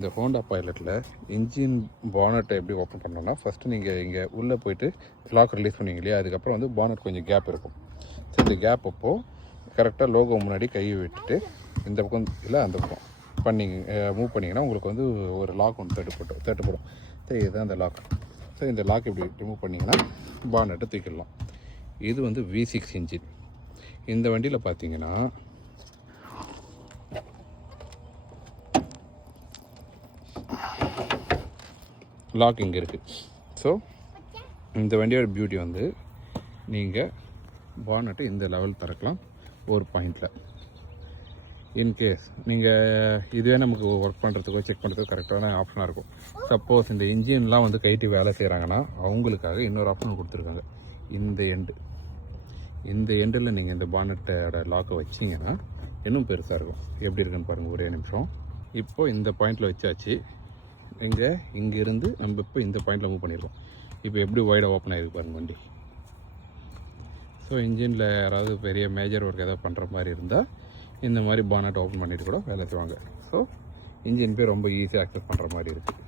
இந்த Honda பைலட்டில் engine பானட்டை எப்படி open பண்ணோன்னா ஃபஸ்ட்டு நீங்கள் இங்கே உள்ளே போயிட்டு லாக் ரிலீஸ் பண்ணுவீங்க இல்லையா, அதுக்கப்புறம் வந்து பானட் கொஞ்சம் கேப் இருக்கும். ஸோ இந்த கேப் அப்போது கரெக்டாக லோகோ முன்னாடி கையை விட்டுட்டு இந்த பக்கம் இல்லை அந்த பக்கம் மூவ் பண்ணிங்கன்னா உங்களுக்கு வந்து ஒரு லாக் ஒன்று தட்டுப்படும். ஸோ இதுதான் அந்த லாக். ஸோ இந்த லாக் இப்படி ரிமூவ் பண்ணிங்கன்னா பானட்டை தூக்கிடலாம். இது வந்து V6 இன்ஜின். இந்த வண்டியில் பார்த்தீங்கன்னா லாக் இங்கே இருக்குது. ஸோ இந்த வண்டியோட பியூட்டி வந்து நீங்கள் பானட்டை இந்த லெவல் திறக்கலாம் ஒரு பாயிண்டில். இன்கேஸ் நீங்கள் இதுவே நமக்கு ஒர்க் பண்ணுறதுக்கோ செக் பண்ணுறதுக்கோ கரெக்டான ஆப்ஷனாக இருக்கும். சப்போஸ் இந்த இன்ஜின்லாம் வந்து கைட்டி வேலை செய்கிறாங்கன்னா அவங்களுக்காக இன்னொரு ஆப்ஷன் கொடுத்துருக்காங்க. இந்த எண்டில் நீங்கள் இந்த பானட்டோட லாக்கை வச்சிங்கன்னா இன்னும் பெருசாக இருக்கும். எப்படி இருக்குன்னு பாருங்கள். ஒரே நிமிஷம். இப்போது இந்த பாயிண்டில் வச்சாச்சு. இங்கேருந்து நம்ம இப்போ இந்த பாயிண்டில் மூவ் பண்ணியிருக்கோம். இப்போ எப்படி வைடாக ஓப்பன் ஆகிருக்கு பாருங்கள் வண்டி. ஸோ இன்ஜினில் யாராவது பெரிய மேஜர் ஒர்க் எதாவது பண்ணுற மாதிரி இருந்தால் இந்த மாதிரி பானட் ஓப்பன் பண்ணிட்டு கூட வேலை செய்வாங்க. ஸோ இன்ஜின் பேர் ரொம்ப ஈஸியாக அக்சஸ் பண்ணுற மாதிரி இருக்குது.